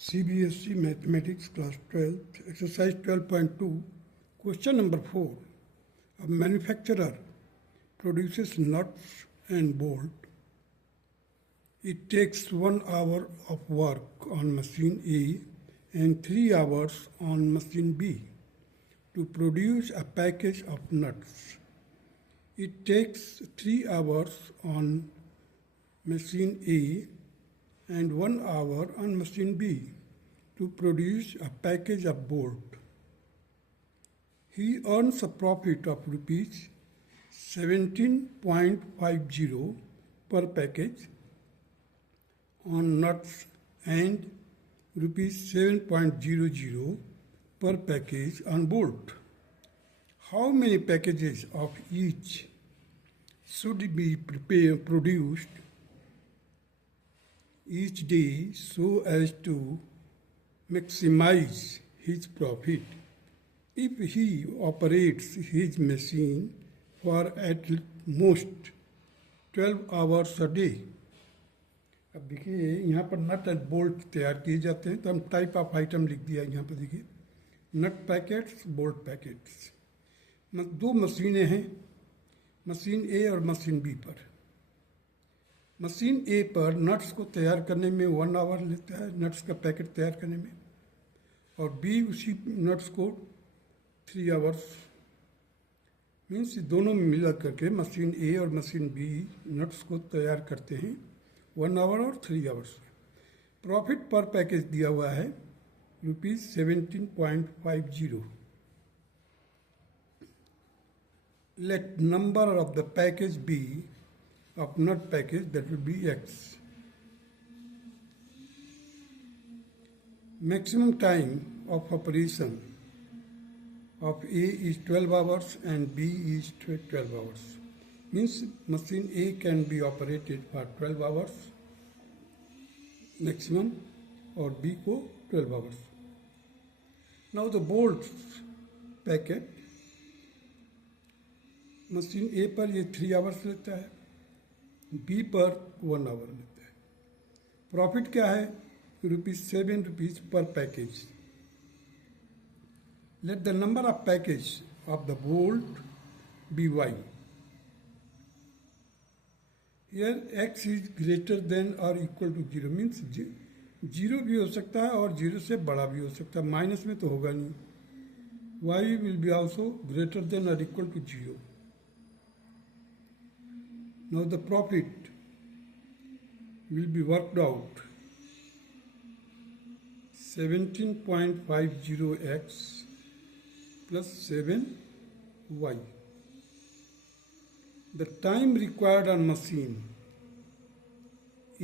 CBSE Mathematics Class 12, Exercise 12.2, Question number 4. A manufacturer produces nuts and bolt. It takes 1 hour of work on machine A and 3 hours on machine B to produce a package of nuts. It takes 3 hours on machine A and 1 hour on machine B to produce a package of bolt. He earns a profit of rupees 17.50 per package on nuts and rupees 7.00 per package on bolt. How many packages of each should be produced each day so as to maximize his profit? If he operates his machine for at most 12 hours a day. अब देखिए यहाँ पर नट and bolt तैयार किए जाते हैं, तो हम टाइप ऑफ आइटम लिख दिया यहाँ पर। देखिए नट पैकेट्स, बोल्ट पैकेट्स। दो मशीनें हैं, मशीन ए और मशीन बी पर। मशीन ए पर नट्स को तैयार करने में 1 आवर लेता है, नट्स का पैकेट तैयार करने में, और बी उसी नट्स को 3 आवर्स, मीन्स दोनों मिला करके मशीन ए और मशीन बी नट्स को तैयार करते हैं 1 आवर और 3 आवर्स। प्रॉफिट पर पैकेज दिया हुआ है rupees 17.50। Let number of the package be of nut package, that will be X. Maximum time of operation of A is 12 hours and B is 12 hours. Means machine A can be operated for 12 hours maximum और B को 12 hours. Now the bolts packet, machine A पर ये 3 hours लेता है, B पर 1 our लेता है। Profit क्या है? ₹7 पर package. Let the number of package of the bolt be y. Here x is greater than और इक्वल टू 0, मीन्स 0 भी हो सकता है और 0 से बड़ा भी हो सकता है, माइनस में तो होगा नहीं। Y will be also greater than और equal to 0। Now the profit will be worked out 17.50x plus 7y. The time required on machine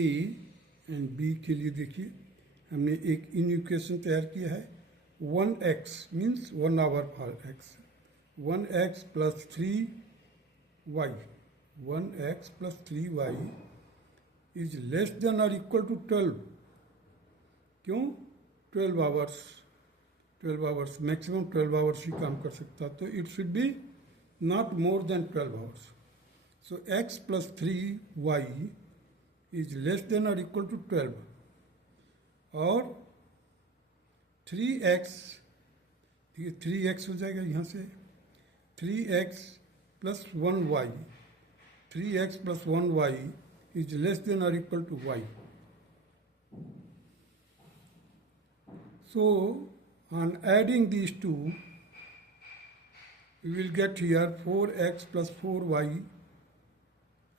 A and B के लिए देखिए हमने एक इक्वेशन तैयार किया है। 1x means 1 hour for x, 1x plus 3y, 1x plus 3y is less than or equal to 12. क्यों? 12 hours maximum 12 hours ही काम कर सकता, तो it should be not more than 12 hours. So x plus 3y is less than और equal to 12, और 3x, ठीक है 3x हो जाएगा यहाँ से, 3x plus 1y, 3x plus 1y is less than or equal to y. So, on adding these two, we will get here 4x plus 4y,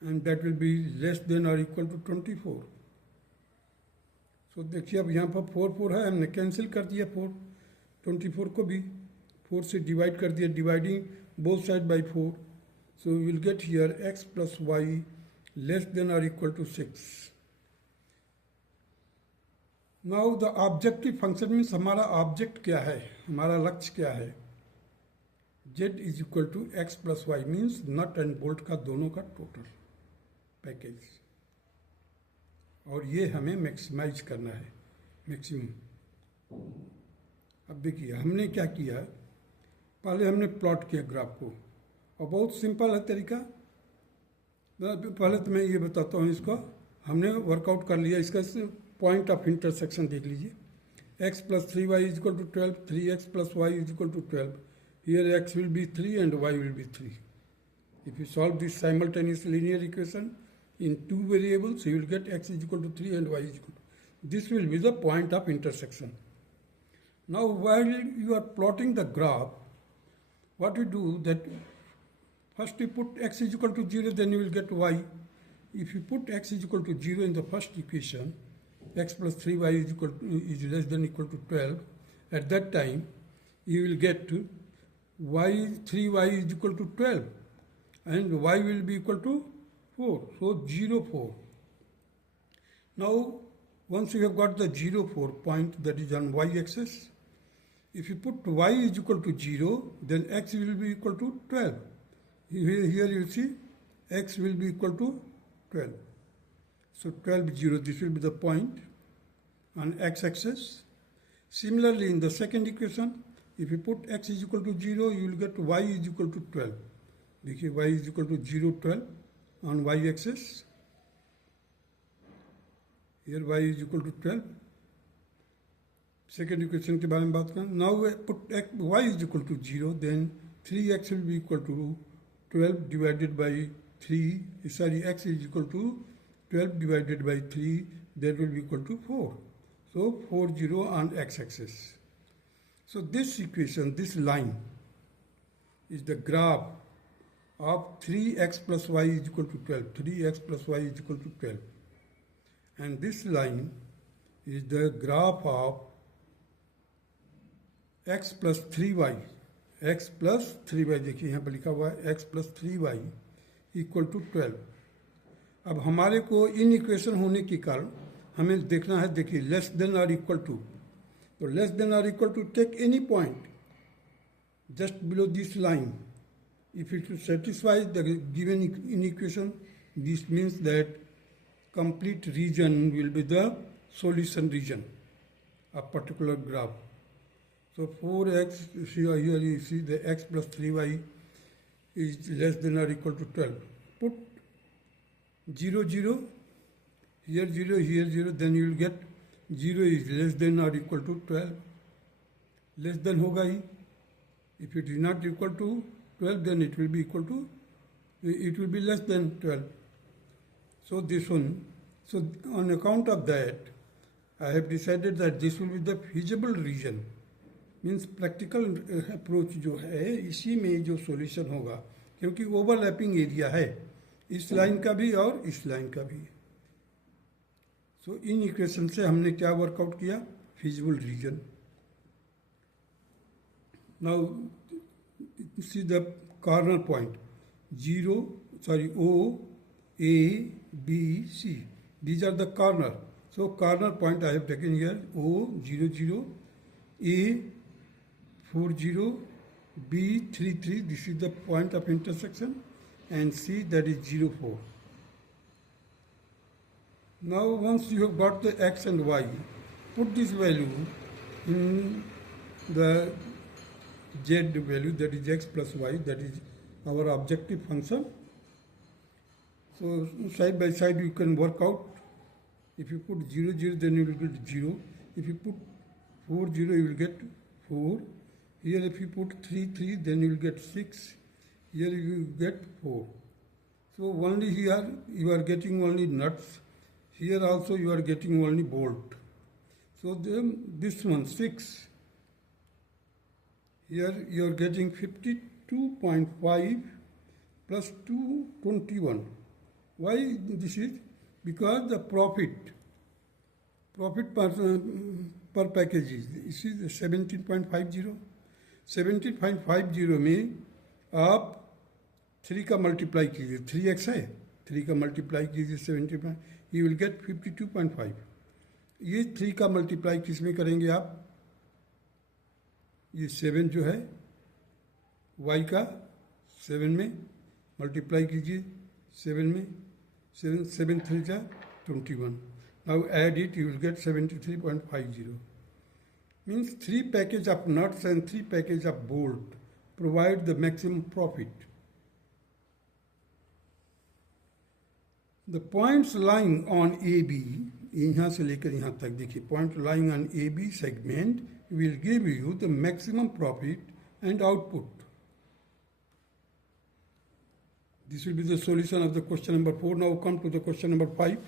and that will be less than or equal to 24. So, देखिए अब यहाँ पर 4 है, हमने cancel कर दिया 4, 24 को भी 4 से डिवाइड कर दिया, dividing both side by 4. So we will get here x plus y less than or equal to 6. Now the objective function means हमारा ऑब्जेक्ट क्या है, हमारा लक्ष्य क्या है। z is equal to x plus y means nut and bolt का दोनों का टोटल पैकेज, और ये हमें मैक्सिमाइज करना है, मैक्सिमम। अब देखिए हमने क्या किया, पहले हमने प्लॉट किया ग्राफ को, और बहुत सिंपल है तरीका। पहले तो मैं ये बताता हूँ, इसको हमने वर्कआउट कर लिया, इसका पॉइंट ऑफ इंटरसेक्शन देख लीजिए। x plus 3y is equal to 12, 3x plus y is equal to 12. Here x will be 3 and y will be 3. If you solve this simultaneous linear equation in two variables, you will get x is equal to 3 and y is equal to. This will be the point of intersection. Now while you are plotting the graph, what you do that first you put x is equal to 0, then you will get y. If you put x is equal to 0 in the first equation, x plus 3y is less than equal to 12. At that time, you will get y 3y is equal to 12 and y will be equal to 4. So 0, 4. Now, once you have got the 0, 4 point that is on y-axis, if you put y is equal to 0, then x will be equal to 12. Here you see x will be equal to 12. So 12, 0, this will be the point on x-axis. Similarly, in the second equation, if you put x is equal to 0, you will get y is equal to 12. Because y is equal to 0, 12 on y-axis. Here y is equal to 12. Second equation के बारे में बात करें. Now put y is equal to 0, then 3x will be equal to 12 divided by 3. Sorry, x is equal to 12 divided by 3, that will be equal to 4. So 4, 0 on x-axis. So this equation, this line, is the graph of 3x plus y is equal to 12. 3x plus y is equal to 12. And this line is the graph of x plus 3y. x plus 3y, देखिए यहाँ पर लिखा हुआ है x plus 3y equal to 12. अब हमारे को in equation होने के कारण हमें देखना है, देखिए लेस देन और इक्वल टू. तो लेस देन और equal to take any point just below this line. If it satisfies the given inequation, this means that complete region will be the solution region of particular graph. So 4x, here you see the x plus 3y is less than or equal to 12. Put 0, 0, here 0, here 0, then you will get 0 is less than or equal to 12. Less than होगा ही. If it is not equal to 12, then it will be equal to, it will be less than 12. So this one, so on account of that, I have decided that this will be the feasible region. Means practical approach जो है इसी में जो solution होगा, क्योंकि overlapping area है इस line का भी और इस लाइन का भी. सो इन इक्वेशन से हमने क्या वर्कआउट किया, feasible region. Now see the corner point 0, sorry, O, A, B, C. These are the corner. So corner point I have taken here, O 0, 0, A 4, 0, B 3, 3. This is the point of intersection, and C, that is 0, 4. Now once you have got the x and y, put this value in the z value, that is x plus y, that is our objective function. So side by side you can work out. If you put 0, 0, then you will get 0. If you put 4, 0, you will get 4. Here if you put 3, 3, then you will get 6. Here you will get 4. So only here you are getting only nuts. Here also you are getting only bolt. So then this one 6. Here you are getting 52.5 plus 221. Why this is? Because the profit per package is 17.50. 17.50 में आप 3 का multiply कीजिए, 3x है, 3 का multiply कीजिए 70, you will get 52.5. ये 3 का multiply किस में करेंगे आप, ये 7 जो है y का 7 में मल्टीप्लाई कीजिए 7 में, 7 3 जा 21. Now add it, you will get 73.50. Means 3 package of nuts and 3 package of bolt provide the maximum profit. The points lying on AB यहाँ से लेकर यहाँ तक देखिए, point lying on A B segment will give you the maximum profit and output. This will be the solution of the question number 4. Now come to the question number 5.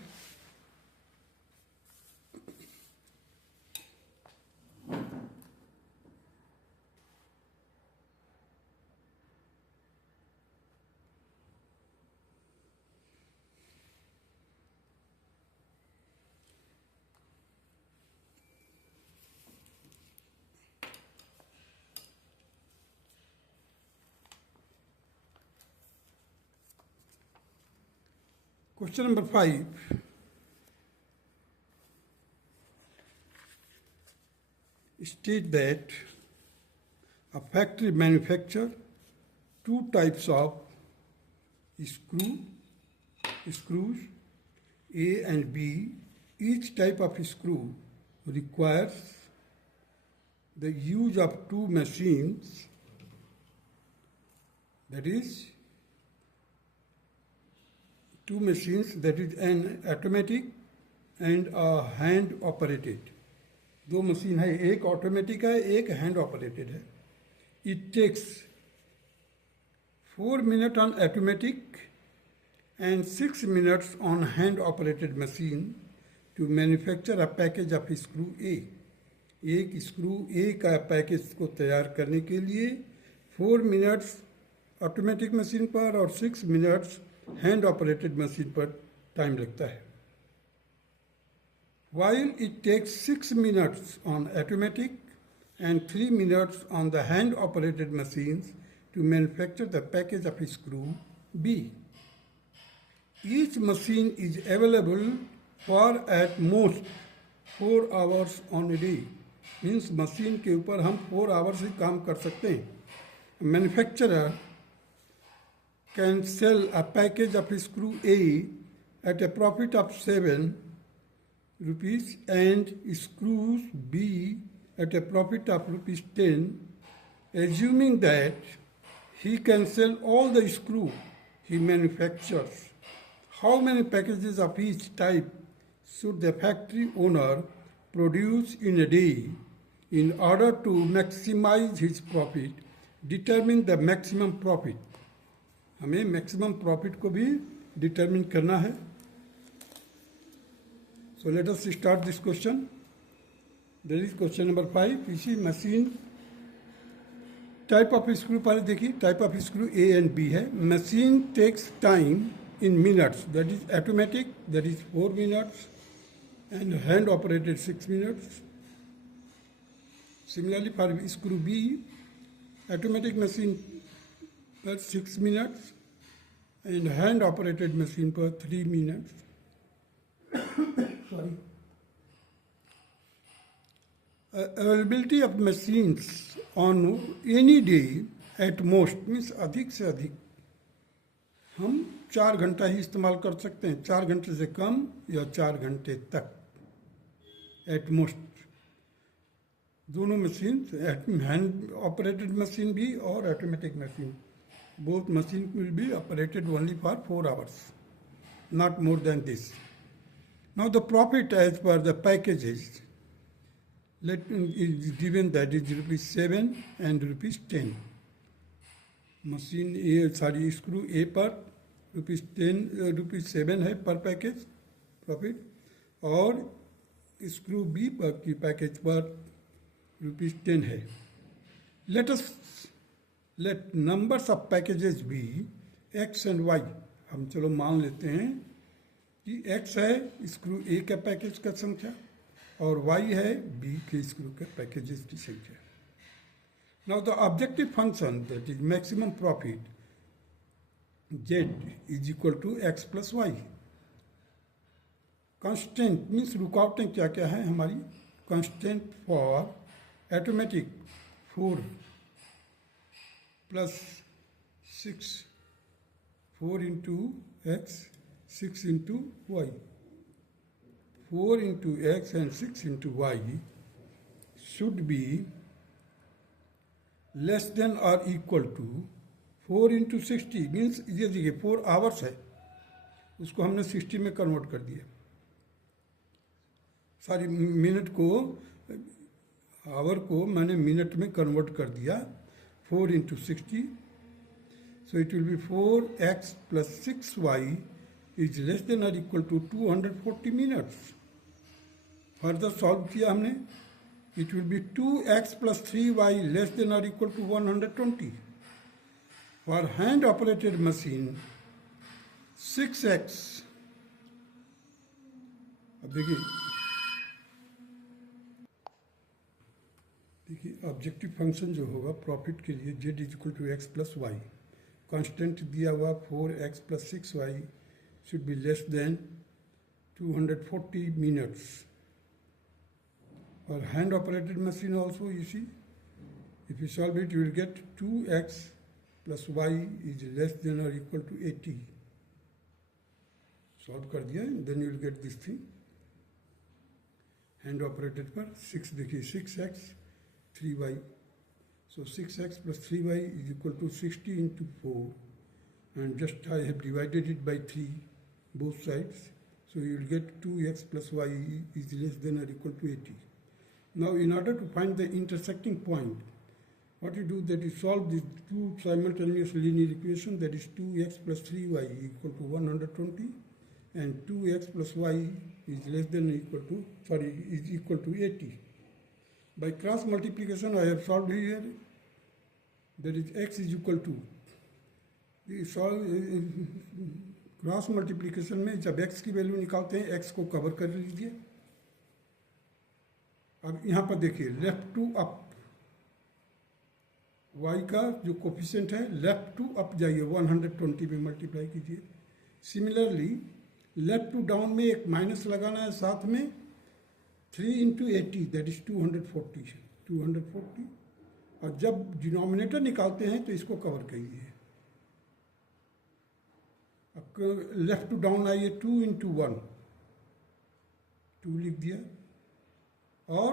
Question number 5. State that a factory manufactures two types of screws A and B. Each type of screw requires the use of two machines, that is an automatic and a hand operated. दो machine है, एक automatic है, एक hand operated है. It takes 4 minutes on automatic and 6 minutes on hand operated machine to manufacture a package of screw A. एक screw ए का package को तैयार करने के लिए 4 minutes ऑटोमेटिक मशीन पर और 6 minutes हैंड ऑपरेटेड मशीन पर टाइम लगता है. While it takes 6 minutes on automatic and 3 minutes on the hand operated machines to manufacture the package of screw B. Each machine is available for at most 4 hours on a day. Means machine के ऊपर हम 4 hours ही काम कर सकते हैं. Manufacturer can sell a package of screw A at a profit of 7 rupees and screws B at a profit of rupees 10, assuming that he can sell all the screw he manufactures. How many packages of each type should the factory owner produce in a day in order to maximize his profit? Determine the maximum profit. हमें maximum profit को भी determine करना है. So let us start this question. There is question number 5. इसी machine type of screw पहले देखिए. Type of screw A and B है. Machine takes time in minutes, that is automatic, that is 4 minutes and hand operated 6 minutes. Similarly for screw B, automatic machine per 6 minutes and hand operated machine per 3 minutes. Sorry. Availability of machines on any day at most means अधिक से अधिक हम 4 घंटा ही इस्तेमाल कर सकते हैं. 4 घंटे से कम या 4 घंटे तक एट मोस्ट. दोनों मशीन, हैंड ऑपरेटेड मशीन भी और automatic machine, both machines will be operated only for 4 hours, not more than this. Now the profit as per the packages is given, that is rupees 7 and rupees 10. Machine A सारी screw A पर rupees 7 है पर package profit, और screw B पर की package पर rupees 10 है. Let numbers of packages be x and y. हम चलो मान लेते हैं कि एक्स है स्क्रू ए का पैकेज का संख्या और वाई है बी के स्क्रू के पैकेजेस की संख्या. Now the objective function, that is maximum profit, z is equal to x plus y. Constant means रुकावटें क्या क्या है हमारी. Constant for automatic 4 plus 6, 4 into x, 6 into y. 4 into x and 6 into y should be less than or equal to 4 into 60. Means ये देखिए 4 hours है, उसको हमने 60 में कन्वर्ट कर दिया. सॉरी मिनट को, आवर को मैंने मिनट में कन्वर्ट कर दिया. 4 into 60, so it will be 4x plus 6y is less than or equal to 240 minutes. Further solve किया हमने. It will be 2x plus 3y less than or equal to 120. For hand operated machine 6x, अब देखिए objective function जो होगा profit के लिए z is equal to x plus y, constant दिया हुआ 4x plus 6y should be less than 240 minutes. और hand operated machine also you see, if you solve it you will get 2x plus y is less than और equal to 80. Solve कर दिया, then you will get this thing. Hand operated पर 6 देखिए 6x 3y, so 6x plus 3y is equal to 60 into 4, and just I have divided it by 3 both sides, so you will get 2x plus y is less than or equal to 80. Now in order to find the intersecting point, what you do that you solve these two simultaneous linear equations, that is 2x plus 3y equal to 120 and 2x plus y is less than or equal to, is equal to 80. By cross multiplication I have solved here, that is x is equal to, cross multiplication में जब x की value निकालते हैं x को cover कर लीजिए. अब यहाँ पर देखिए लेफ्ट टू अप, y का जो कोफिशिएंट है लेफ्ट टू अप जाइए 120 में मल्टीप्लाई कीजिए. सिमिलरली लेफ्ट टू डाउन में एक माइनस लगाना है, साथ में 3 into 80 दैट इज 240. और जब डिनोमिनेटर निकालते हैं तो इसको कवर करिए. अब लेफ्ट टू डाउन आइए 2 into 1, 2 लिख दिया, और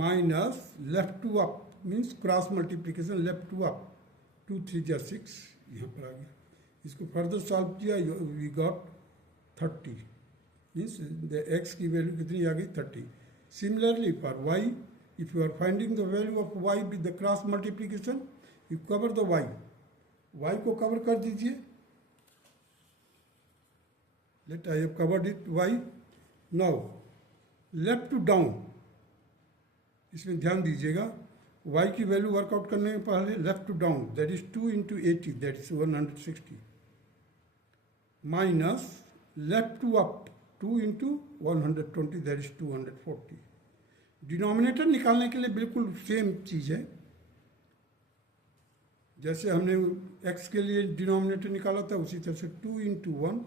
minus left to up means cross multiplication left to up, 2 3 जा 6 यहाँ पर आ गया. इसको फर्दर सॉल्व किया, we got 30, means the x की वैल्यू कितनी आ गई 30. Similarly for y, if you are finding the value of y with the cross multiplication, you cover the y को कवर कर दीजिए. Let I have covered it y. Now left to down, इसमें ध्यान दीजिएगा, y की value workout करने के पहले left to down that is 2 into 80 that is 160, minus left to up 2 into 120 that is 240. Denominator निकालने के लिए बिल्कुल सेम चीज़ है, जैसे हमने x के लिए डिनोमिनेटर निकाला था उसी तरह से 2 into 1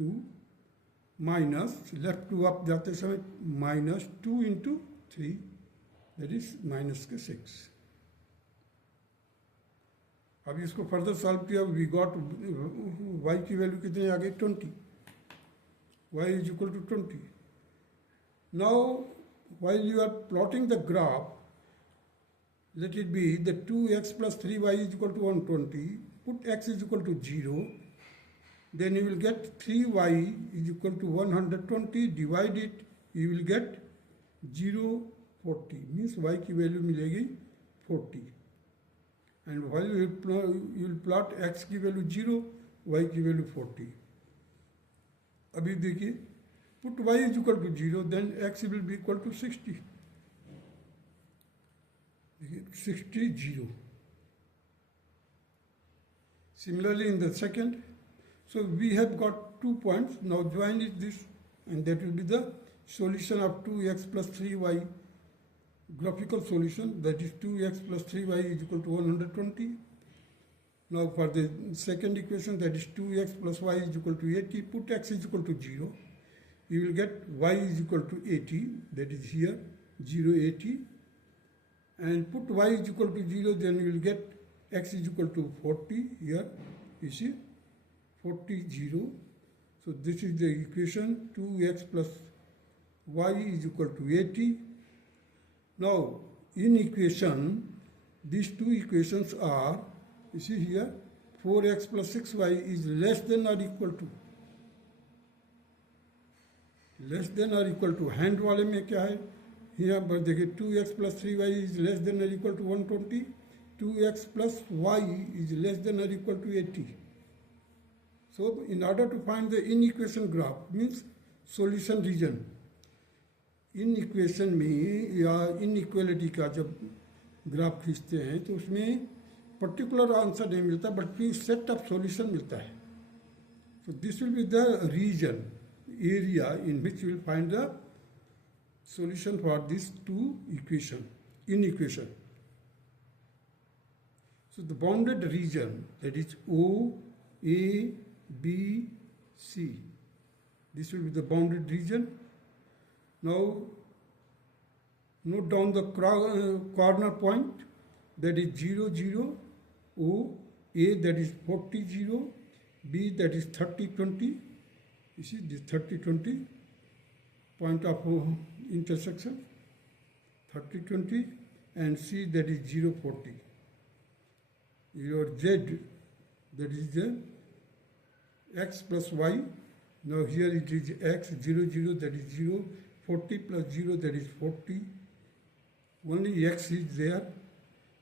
2, minus left to up जाते समय minus 2 into 3 that is minus के 6. अब इसको फर्दर सॉल्व किया, वी गॉट y की वैल्यू कितनी आ गई 20, y is equal to 20. Now while you are plotting the graph, let it be that 2x plus 3y is equal to 120, put x is equal to 0, then you will get 3y is equal to 120, divide it, you will get 0 40, means y की value मिलेगी 40. and while you will plot x की value 0, y की value 40. अभी देखिए put y is equal to 0, then x will be equal to 60. देखिए 60 0. Similarly in the second, so we have got 2 points. Now join it this, and that will be the solution of 2x plus 3y, graphical solution, that is 2x plus 3y is equal to 120. Now for the second equation, that is 2x plus y is equal to 80, put x is equal to 0, you will get y is equal to 80, that is here 0 80, and put y is equal to 0, then you will get x is equal to 40, here you see 40 0. So this is the equation, 2x plus y is equal to 80. Now in equation, these two equations are, you see here, 4x plus 6y is less than or equal to. Less than और equal to hand वाले में क्या है, यहाँ पर देखिए 2x plus 3y is less than और equal to 120, 2x plus y is less than और equal to 80. So in order to find the inequation graph means solution region, in equation में या इनइक्वालिटी का जब ग्राफ खींचते हैं तो उसमें पर्टिकुलर आंसर नहीं मिलता बल्कि सेट ऑफ सॉल्यूशन मिलता है. So this will be the region, area in which you will find the solution for these two inequation. So the bounded region, that is O, A, B, C. This will be the bounded region. Now note down the corner point, that is 0, 0, O, A that is 40, 0, B that is 30, 20. You see this 30, 20 point of intersection, 30, 20, and C that is 0, 40. Your Z, that is the x plus y. Now here it is x, 0, 0, that is 0, 40 plus 0, that is 40. Only x is there,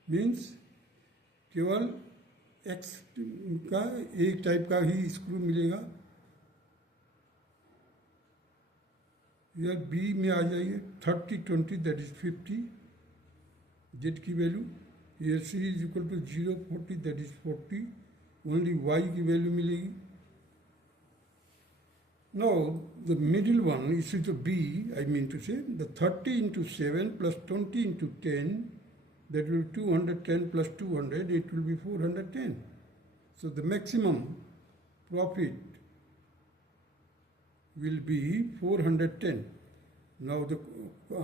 means केवल x का एक type का ही screw मिलेगा. यह B में आ जाइए 30, 20, that is 50, Z की value. here C is equal to 0, 40, that is 40, only Y की वैल्यू मिलेगी. Now the middle one is to B, I mean to say, the 30 into 7 plus 20 into 10, that will be 210 plus 200, it will be 410. So the maximum profit will be 410. Now the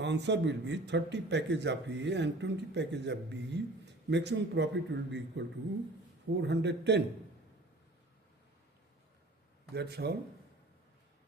answer will be 30 package of A and 20 package of B. Maximum profit will be equal to 410. That's all.